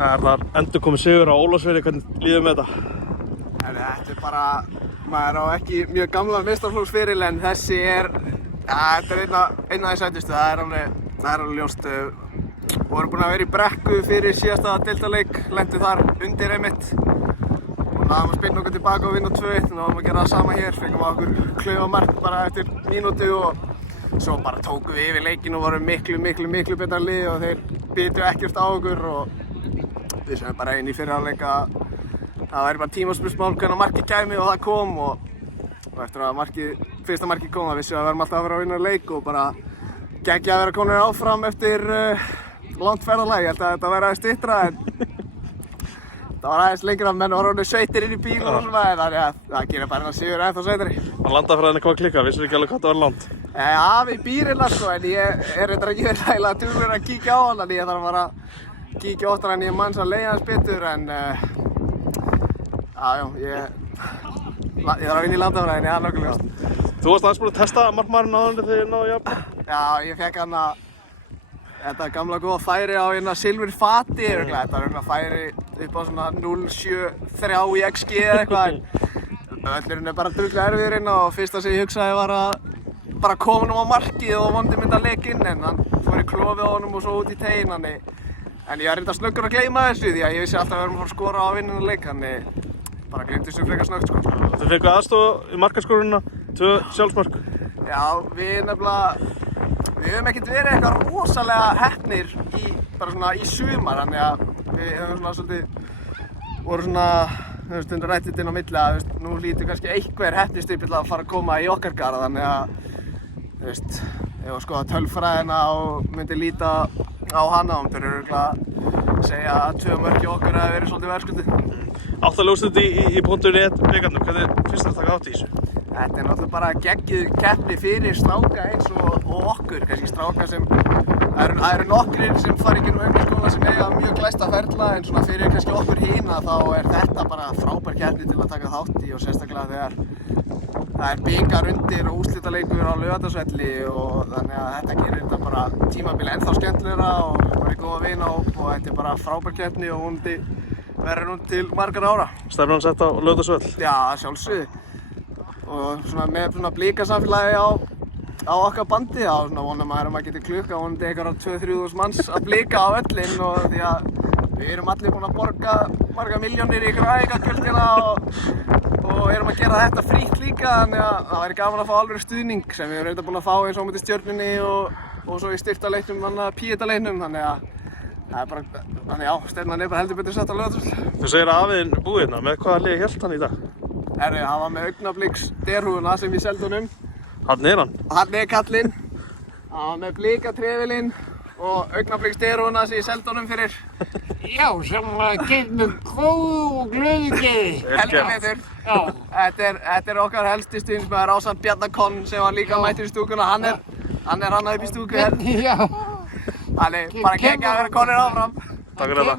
Það endur komið sigur á Ólafsfirði, hvernig líður með þetta? Þetta bara, maður á ekki mjög gamlan meistaraflokksferil en þessi þetta eina af því sætustu, það er alveg ljóst. Vorum búin að vera í Brekku fyrir síðasta deildarleik, lentum þar undir einmitt. Og náðum að spilna okkur tilbaka og vinna 2-1, náðum að gera það sama hér, fengum að okkur klaufamark bara eftir mínútu og svo bara tókum við yfir leikinn og vorum miklu betra lið og þeir bitu ekkert á okkur og við sem bara inn í fyrri hálfleik að það væri bara tímaspursmál hvernig markið kæmi og það kom og eftir að fyrsta markið kom það vissum við að verðum alltaf að vera að vinna leik og bara geggjað að vera komin áfram eftir langt ferðalag. Ég held að þetta væri aðeins styttra en það var aðeins lengra, menn voru orðnir sveitir inn í bíl og svona en þannig að það gerir bara hennar sigur ennþá sveitari. Var landafræðinni hvað að klikka, vissir ekki alveg hvað það var land? Við býrinn sko en ég reyndar ekki verið nægilega duglegur að kíkja á hann en ég þarf að fara að kíkja oftar en ég manns að leiða hans betur en ég þarf að vinna í landafræðinni, það er nokkuð ljóst. Þú varst aðeins búin að testa markmaðurinn áður þegar þið náðu jafn? Já, ég fekk hann þetta gamla góða færi á silfur fati örugglega. Þetta var færi upp á svona 0,73 í XG eða eitthvað en öllurinn bara drullu erfiður inn og fyrsta sem ég hugsaði var að bara koma honum á markið og vonandi myndi að leika inn en hann fór í klofið á honum og svo út í teginn en ég var reyndar snöggur að gleyma þessu því að ég vissi alltaf að við erum að fara að skora á vinnunarleik þannig bara gleymdi þessu frekar snöggt sko. Þið fenguð aðstoð í markaskorunina, 2 sjálfsmark. Já, við höfum ekkert verið eitthvað rosalega heppnir í sumar þannig að við höfum voru stundum rætt inn á milli að nú lítur kannski einhver heppnistupill að fara að koma í okkar garð þannig að ef að skoða tölfræðina og myndi líta á hana og myndir örugglega segja að 2 mörk í okkur hafi verið svolítið verðskuldið. Áttaljóðstönd í .net bikarnum, hvernig finnst þér að taka þátt í þessu? Þetta er náttúrulega bara geggjuð keppni fyrir stráka eins og okkur, kannski stráka sem það eru nokkrir sem fara í gegnum unglingaskóla sem eiga mjög glæsta ferla en svona fyrir kannski okkur hina þá er þetta bara frábær keppni til að taka þátt í og sérstaklega þegar það er bikar undir og úrslitaleikur á Laugardalsvelli og þannig að þetta gerir þetta bara tímabili ennþá skemmtilegra og bara í góða vinahóp og þetta er bara frábær keppni og vonandi verður hún til margar ára. Stefnan sett á Laugardalsvöll? Já, sjálfsögðu. Og með blikasamfélagi á okkar bandi þá vonum maður að maður getur klukka vonandi einhverjar 2-3 þúsund manns að blika á völlinn og því að við erum allir búin að borga marga milljónir í einhverja æfingagjöldina og erum að gera þetta frítt líka þannig að það væri gaman að fá alveg stuðning sem við erum reynda búin að fá eins og á móti Stjörnunni og svo í styrktaleiknum, Píetaleiknum þannig að það er bara, stefnan er bara heldur betur sett á Laugardalsvöll. Þú segir að afiðinn búið hérna, með hvaða liði hélt hann í dag? Hann var með Augnabliks derhúfuna sem ég seldi honum. Hann er hann? Hann er kallinn. Hann var með blikatrefilinn og Augnabliks derhúfuna sem ég seldi honum fyrir. Já, sem gerir með góðu og glöðu geði. Heldur betur. Já. Þetta er okkar helsti stuðningsmaður ásamt Bjarna Konn sem var líka mættur í stúkuna. Hann er upp í stúku. Já. Hann er bara geggjað að vera konur áfram. Takk fyrir þetta.